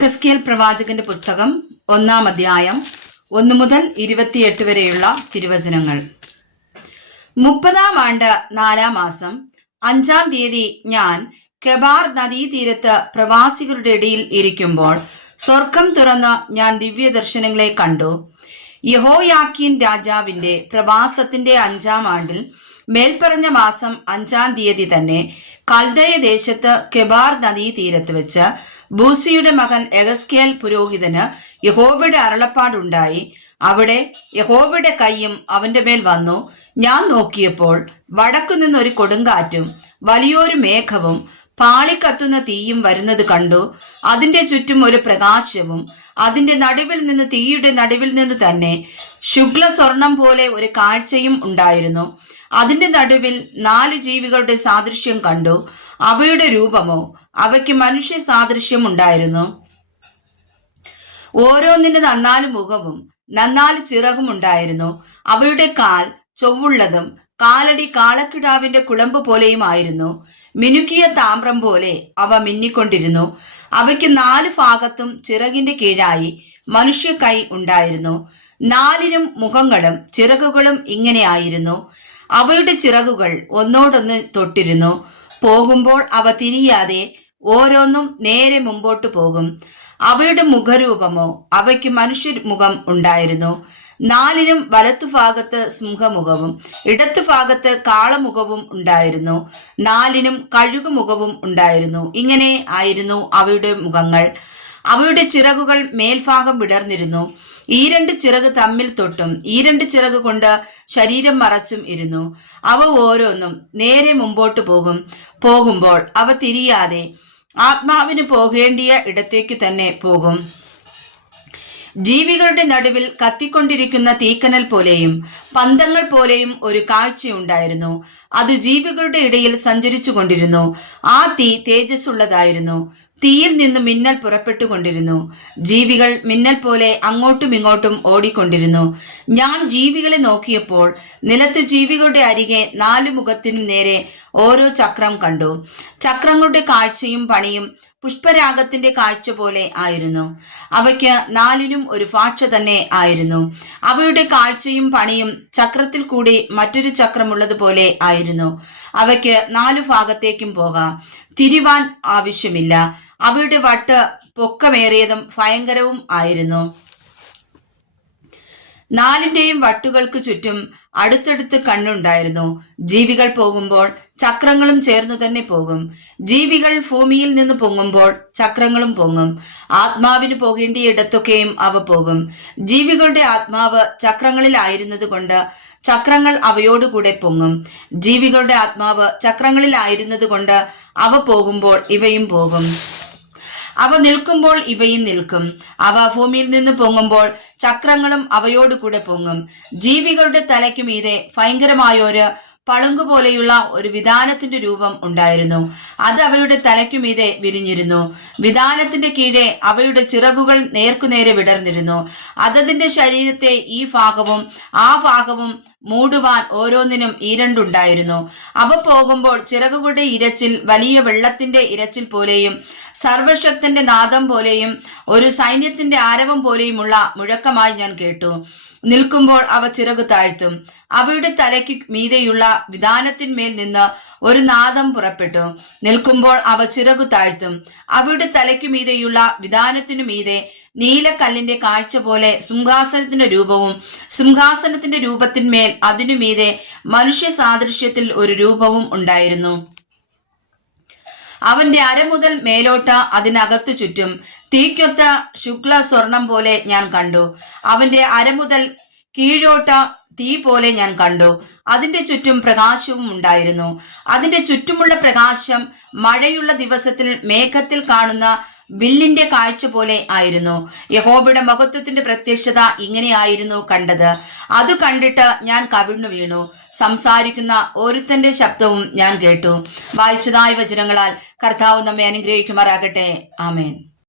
യെഹെസ്കേൽ പ്രവാചകന്റെ പുസ്തകം 1-ാം അധ്യായം 1 മുതൽ 28 വരെയുള്ള തിരുവചനങ്ങൾ. 30-ാം ആണ്ട് 4-ാം മാസം 5-ാം തീയതി ഞാൻ കെബാർ നദീതീരത്ത് പ്രവാസികളുടെ ഇടയിൽ ഇരിക്കുമ്പോൾ സ്വർഗം തുറന്ന് ഞാൻ ദിവ്യദർശനങ്ങളെ കണ്ടു. യഹോയാക്കീൻ രാജാവിന്റെ പ്രവാസത്തിന്റെ 5-ാം ആണ്ടിൽ മേൽപ്പറഞ്ഞ മാസം 5-ാം തീയതി തന്നെ കൽദയ ദേശത്ത് കെബാർ നദീതീരത്ത് വെച്ച് ബൂസിയുടെ മകൻ യെഹെസ്കേൽ പുരോഹിതന് യഹോവയുടെ അരുളപ്പാടുണ്ടായി. അവിടെ യഹോവയുടെ കൈയും അവന്റെ മേൽ വന്നു. ഞാൻ നോക്കിയപ്പോൾ വടക്കുനിന്നൊരു കൊടുങ്കാറ്റും വലിയൊരു മേഘവും പാളിക്കത്തുന്ന തീയും വരുന്നത് കണ്ടു. അതിന്റെ ചുറ്റും ഒരു പ്രകാശവും അതിന്റെ നടുവിൽ നിന്ന്, തീയുടെ നടുവിൽ നിന്ന് തന്നെ ശുക്ല സ്വർണം പോലെ ഒരു കാഴ്ചയും ഉണ്ടായിരുന്നു. അതിന്റെ നടുവിൽ 4 ജീവികളുടെ സാദൃശ്യം കണ്ടു. അവയുടെ രൂപമോ അവയ്ക്ക് മനുഷ്യ സാദൃശ്യം ഉണ്ടായിരുന്നു. ഓരോന്നിന് 4 മുഖവും 4 ചിറകും ഉണ്ടായിരുന്നു. അവയുടെ കാൽ ചൊവ്വുള്ളതും കാലടി കാളക്കിടാവിന്റെ കുളമ്പ് പോലെയുമായിരുന്നു. മിനുക്കിയ താമ്രം പോലെ അവ മിന്നിക്കൊണ്ടിരുന്നു. അവയ്ക്ക് 4 ഭാഗത്തും ചിറകിന്റെ കീഴായി മനുഷ്യ കൈ ഉണ്ടായിരുന്നു. 4 മുഖങ്ങളും ചിറകുകളും ഇങ്ങനെയായിരുന്നു. അവയുടെ ചിറകുകൾ ഒന്നോടൊന്ന് തൊട്ടിരുന്നു. പോകുമ്പോൾ അവ തിരിയാതെ ഓരോന്നും നേരെ മുമ്പോട്ട് പോകും. അവയുടെ മുഖരൂപമോ അവയ്ക്ക് മനുഷ്യ മുഖം ഉണ്ടായിരുന്നു. 4 വലത്തുഭാഗത്ത് സിംഹമുഖവും ഇടത്തുഭാഗത്ത് കാളമുഖവും ഉണ്ടായിരുന്നു. 4 കഴുകുമുഖവും ഉണ്ടായിരുന്നു. ഇങ്ങനെ ആയിരുന്നു അവയുടെ മുഖങ്ങൾ. അവയുടെ ചിറകുകൾ മേൽഭാഗം വിടർന്നിരുന്നു. ഈ 2 ചിറക് തമ്മിൽ തൊട്ടും ഈ 2 ചിറക് കൊണ്ട് ശരീരം മറച്ചും ഇരുന്നു. അവ ഓരോന്നും നേരെ മുമ്പോട്ട് പോകുമ്പോൾ അവ തിരിയാതെ ആത്മാവിന് പോകേണ്ടിയ ഇടത്തേക്ക് തന്നെ പോകും. ജീവികളുടെ നടുവിൽ കത്തിക്കൊണ്ടിരിക്കുന്ന തീക്കനൽ പോലെയും പന്തങ്ങൾ പോലെയും ഒരു കാഴ്ചയുണ്ടായിരുന്നു. അത് ജീവികളുടെ ഇടയിൽ സഞ്ചരിച്ചു കൊണ്ടിരുന്നു. ആ തീ തേജസ്സുള്ളതായിരുന്നു. തീയിൽ നിന്ന് മിന്നൽ പുറപ്പെട്ടുകൊണ്ടിരുന്നു. ജീവികൾ മിന്നൽ പോലെ അങ്ങോട്ടും ഇങ്ങോട്ടും ഓടിക്കൊണ്ടിരുന്നു. ഞാൻ ജീവികളെ നോക്കിയപ്പോൾ നിലത്ത് ജീവികളുടെ അരികെ 4 മുഖത്തിനും നേരെ ഓരോ ചക്രം കണ്ടു. ചക്രങ്ങളുടെ കാഴ്ചയും പണിയും പുഷ്പരാഗത്തിന്റെ കാഴ്ച പോലെ ആയിരുന്നു. അവയ്ക്ക് 4 ഒരു ഭാഷ തന്നെ ആയിരുന്നു. അവയുടെ കാഴ്ചയും പണിയും ചക്രത്തിൽ കൂടി മറ്റൊരു ചക്രമുള്ളതുപോലെ ആയിരുന്നു. അവയ്ക്ക് 4 ഭാഗത്തേക്കും പോകാം. തിരിവാൻ ആവശ്യമില്ല. അവയുടെ വട്ട് പൊക്കമേറിയതും ഭയങ്കരവും ആയിരുന്നു. 4 വട്ടുകൾക്ക് ചുറ്റും അടുത്തടുത്ത് കണ്ണുണ്ടായിരുന്നു. ജീവികൾ പോകുമ്പോൾ ചക്രങ്ങളും ചേർന്നു തന്നെ പോകും. ജീവികൾ ഭൂമിയിൽ നിന്ന് പൊങ്ങുമ്പോൾ ചക്രങ്ങളും പൊങ്ങും. ആത്മാവിന് പോകേണ്ടിയ ഇടത്തൊക്കെയും അവ പോകും. ജീവികളുടെ ആത്മാവ് ചക്രങ്ങളിലായിരുന്നത് കൊണ്ട് ചക്രങ്ങൾ അവയോടുകൂടെ പൊങ്ങും. ജീവികളുടെ ആത്മാവ് ചക്രങ്ങളിലായിരുന്നത് കൊണ്ട് അവ പോകുമ്പോൾ ഇവയും പോകും. അവ നിൽക്കുമ്പോൾ ഇവയും നിൽക്കും. അവ ഭൂമിയിൽ നിന്ന് പൊങ്ങുമ്പോൾ ചക്രങ്ങളും അവയോട് കൂടെ പൊങ്ങും. ജീവികളുടെ തലയ്ക്ക് മീതെ ഭയങ്കരമായൊരു പളുങ്കുപോലെയുള്ള ഒരു വിധാനത്തിന്റെ രൂപം ഉണ്ടായിരുന്നു. അത് അവയുടെ തലയ്ക്കുമീതെ വിരിഞ്ഞിരുന്നു. വിധാനത്തിന്റെ കീഴെ അവയുടെ ചിറകുകൾ നേർക്കുനേരെ വിടർന്നിരുന്നു. അതതിന്റെ ശരീരത്തെ ഈ ഭാഗവും ആ ഭാഗവും മൂടുവാൻ ഓരോന്നിനും ഈരണ്ടുണ്ടായിരുന്നു. അവ പോകുമ്പോൾ ചിറകുകളുടെ ഇരച്ചിൽ വലിയ വെള്ളത്തിന്റെ ഇരച്ചിൽ പോലെയും സർവശക്തന്റെ നാദം പോലെയും ഒരു സൈന്യത്തിന്റെ ആരവം പോലെയുമുള്ള മുഴക്കമായി ഞാൻ കേട്ടു. നിൽക്കുമ്പോൾ അവ ചിറകു താഴ്ത്തും. അവയുടെ തലയ്ക്ക് മീതെയുള്ള വിധാനത്തിന്മേൽ നിന്ന് ഒരു നാദം പുറപ്പെട്ടു. നിൽക്കുമ്പോൾ അവ ചിറകു താഴ്ത്തും. അവയുടെ തലയ്ക്കു മീതെയുള്ള വിധാനത്തിനു മീതെ നീലക്കല്ലിന്റെ കാഴ്ച പോലെ സിംഹാസനത്തിന്റെ രൂപവും സിംഹാസനത്തിന്റെ രൂപത്തിന്മേൽ അതിനു മീതെ മനുഷ്യ സാദൃശ്യത്തിൽ ഒരു രൂപവും ഉണ്ടായിരുന്നു. അവന്റെ അര മുതൽ മേലോട്ട് അതിനകത്തു ചുറ്റും തീക്കൊത്ത ശുക്ല സ്വർണം പോലെ ഞാൻ കണ്ടു. അവന്റെ അര മുതൽ കീഴോട്ട് തീ പോലെ ഞാൻ കണ്ടു. അതിന്റെ ചുറ്റും പ്രകാശവും ഉണ്ടായിരുന്നു. അതിന്റെ ചുറ്റുമുള്ള പ്രകാശം മഴയുള്ള ദിവസത്തിൽ മേഘത്തിൽ കാണുന്ന വില്ലിന്റെ കാഴ്ച പോലെ ആയിരുന്നു. യഹോവയുടെ മഹത്വത്തിന്റെ പ്രത്യക്ഷത ഇങ്ങനെയായിരുന്നു കണ്ടത്. അത് കണ്ടിട്ട് ഞാൻ കവിണ്ണു വീണു. സംസാരിക്കുന്ന ഒരുത്തന്റെ ശബ്ദവും ഞാൻ കേട്ടു. വായിച്ചതായ വചനങ്ങളാൽ കർത്താവ് നമ്മെ അനുഗ്രഹിക്കുമാറാകട്ടെ. ആമേൻ.